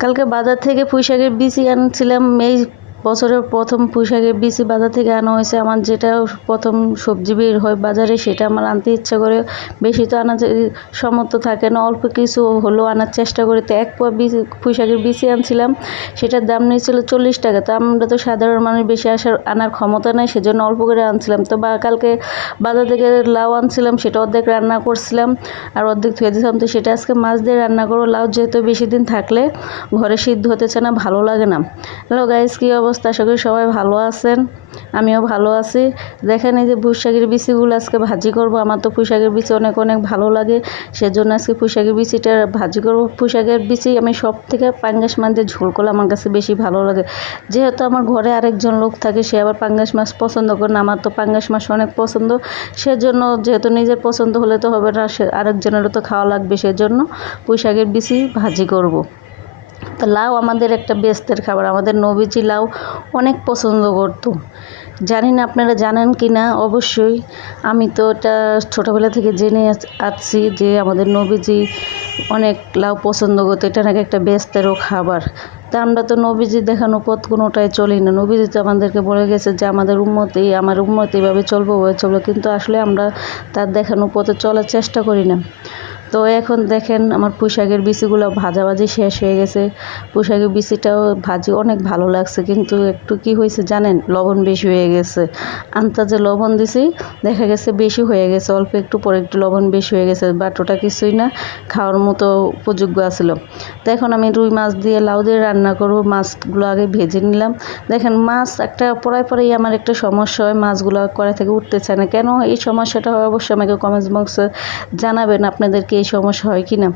কালকে বাজার থেকে পুঁইশাকের বিচি আনছিলাম। এই বছরের প্রথম পুঁইশাকের বিচি বাজার থেকে আনা হয়েছে। আমার যেটা প্রথম সবজি বের হয় বাজারে, সেটা আমার আনতে ইচ্ছা করে। বেশি তো আনা সমর্থ থাকে না, অল্প কিছু হলেও আনার চেষ্টা করি। তো এক পোয়া পুঁইশাকের বিচি আনছিলাম, সেটার দাম নিয়েছিল 40 টাকা। তো আমরা তো সাধারণ মানুষ, বেশি আনার ক্ষমতা নাই, সেজন্য অল্প করে আনছিলাম। তো কালকে বাজার থেকে লাউ আনছিলাম, সেটা অর্ধেক রান্না করছিলাম আর অর্ধেক ধুয়ে দিয়েছিলাম। তো সেটা আজকে মাছ দিয়ে রান্না করবো। লাউ যেহেতু বেশি দিন থাকলে ঘরে সিদ্ধ হতেছে না, ভালো লাগে না। হ্যালো গাইস, কী অবস্থা? আশা করি সবাই ভালো আছেন, আমিও ভালো আছি। দেখেন এই যে পুঁইশাকের বিচিগুলো আজকে ভাজি করব। আমার তো পুঁইশাকের বিচি অনেক অনেক ভালো লাগে, সেজন্য আজকে পুঁইশাকের বিচিটা ভাজি করব। পুঁইশাকের বিচি আমি সব থেকে পাঙ্গাস মাছ দিয়ে ঝোল করলে আমার কাছে বেশি ভালো লাগে। যেহেতু আমার ঘরে আরেকজন লোক থাকে, সে আবার পাঙ্গাস মাছ পছন্দ করে না, আমার তো পাঙ্গাস মাছ অনেক পছন্দ। সেজন্য যেহেতু নিজের পছন্দ হলে তো হবে না, সে আরেকজনেরও তো খাওয়া লাগবে, সেজন্য পুঁইশাকের বিচি ভাজি করব। তো লাউ আমাদের একটা বেস্তের খাবার। আমাদের নবীজি লাউ অনেক পছন্দ করতো। জানি না আপনারা জানেন কি না, অবশ্যই। আমি তো এটা ছোটোবেলা থেকে জেনে আসছি যে আমাদের নবীজি অনেক লাউ পছন্দ করতো, এটা নাকি একটা বেস্তেরও খাবার। তা আমরা তো নবীজি দেখানো পথ কোনোটাই চলি না। নবীজি তো আমাদেরকে বলে গেছে যে আমার উম্মত এইভাবে চলবো, কিন্তু আসলে আমরা তার দেখানো পথে চলার চেষ্টা করি না। তো এখন দেখেন আমার পুঁইশাকের বিচিগুলো ভাজাভাজি শেষ হয়ে গেছে। পুঁইশাকের বিচিটাও ভাজি অনেক ভালো লাগছে, কিন্তু একটু কি হয়েছে জানেন, লবণ বেশি হয়ে গেছে। আন্দাজে লবণ দিছি, দেখা গেছে বেশি হয়ে গেছে, অল্প একটু পরে একটু লবণ বেশি হয়ে গেছে। বাট ওটা কিছুই না, খাওয়ার মতো উপযোগ্য আছিল। তো এখন আমি রুই মাছ দিয়ে লাউ দিয়ে রান্না করব। মাছগুলো আগে ভেজে নিলাম। দেখেন মাছ একটা পরেই আমার একটা সমস্যা হয়, মাছগুলো কড়াই থেকে উঠতে চায় না। কেন এই সমস্যাটা হয় অবশ্যই আমাকে কমেন্টস বক্সে জানাবেন আপনাদেরকে এই সমস্যা হয় কি না।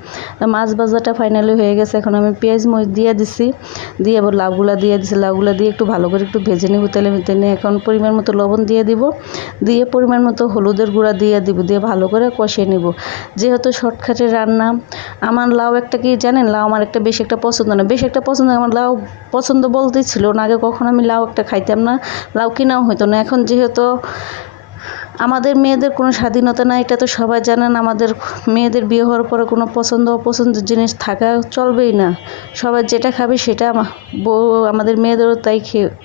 মাছ ভাজাটা ফাইনালি হয়ে গেছে। এখন আমি পেঁয়াজ মরিচ দিয়ে দিছি, দিয়ে আবার লাউগুলা দিয়ে দিছি। লাউগুলা দিয়ে একটু ভালো করে একটু ভেজে নেব তেলের ভিতরে। এখন পরিমাণ মতো লবণ দিয়ে দিব, দিয়ে পরিমাণ মতো হলুদের গুঁড়া দিয়ে দিব, দিয়ে ভালো করে কষিয়ে নেব। যেহেতু শর্টকাটে রান্না, আমার লাউ একটা কি জানেন, লাউ আমার একটা বেশি একটা পছন্দ না। বেশি একটা পছন্দ, আমার লাউ পছন্দ বলতেই ছিল না। আগে কখনো আমি লাউ একটা খাইতাম না, লাউ কিনাও হইতো না। এখন যেহেতু আমাদের মেয়েদের কোনো স্বাধীনতা নাই, এটা তো সবাই জানেন। আমাদের মেয়েদের বিয়ে হওয়ার পরে কোনো পছন্দ অপছন্দের জিনিস থাকা চলবেই না। সবাই যেটা খাবে সেটা আমাদের মেয়েদেরও তাই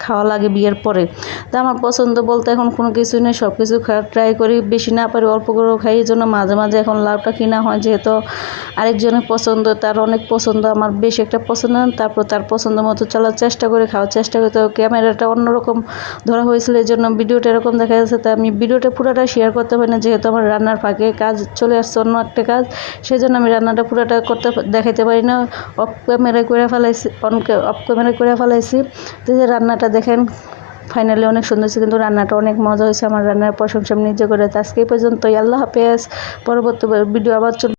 খাওয়া লাগে বিয়ের পরে। তা আমার পছন্দ বলতে এখন কোনো কিছুই নেই, সব কিছু ট্রাই করি, বেশি না পারি অল্প করেও খাই। এই জন্য মাঝে মাঝে এখন লাউটা কিনা হয়, যেহেতু আরেকজনের পছন্দ, তার অনেক পছন্দ, আমার বেশি একটা পছন্দ না। তারপর তার পছন্দ মতো চলার চেষ্টা করে খাওয়ার চেষ্টা করি। তো ক্যামেরাটা অন্যরকম ধরা হয়েছিল, এই জন্য ভিডিওটা এরকম দেখা যাচ্ছে। তা আমি ভিডিওটা পুরোটা শেয়ার করতে পারি না, যেহেতু আমার রান্নার ফাঁকে কাজ চলে আসছে, অন্য একটা কাজ, সেই জন্য আমি রান্নাটা পুরোটা দেখাইতে পারি না। অফ ক্যামেরায় করে ফেলাইছি। তো যে রান্নাটা দেখেন ফাইনালি অনেক সুন্দর হয়েছে, কিন্তু রান্নাটা অনেক মজা হয়েছে। আমার রান্নার প্রশংসা আমি নিজে করে। আজকে এই পর্যন্তই, আল্লাহ হাফেজ। পরবর্তী ভিডিও আবার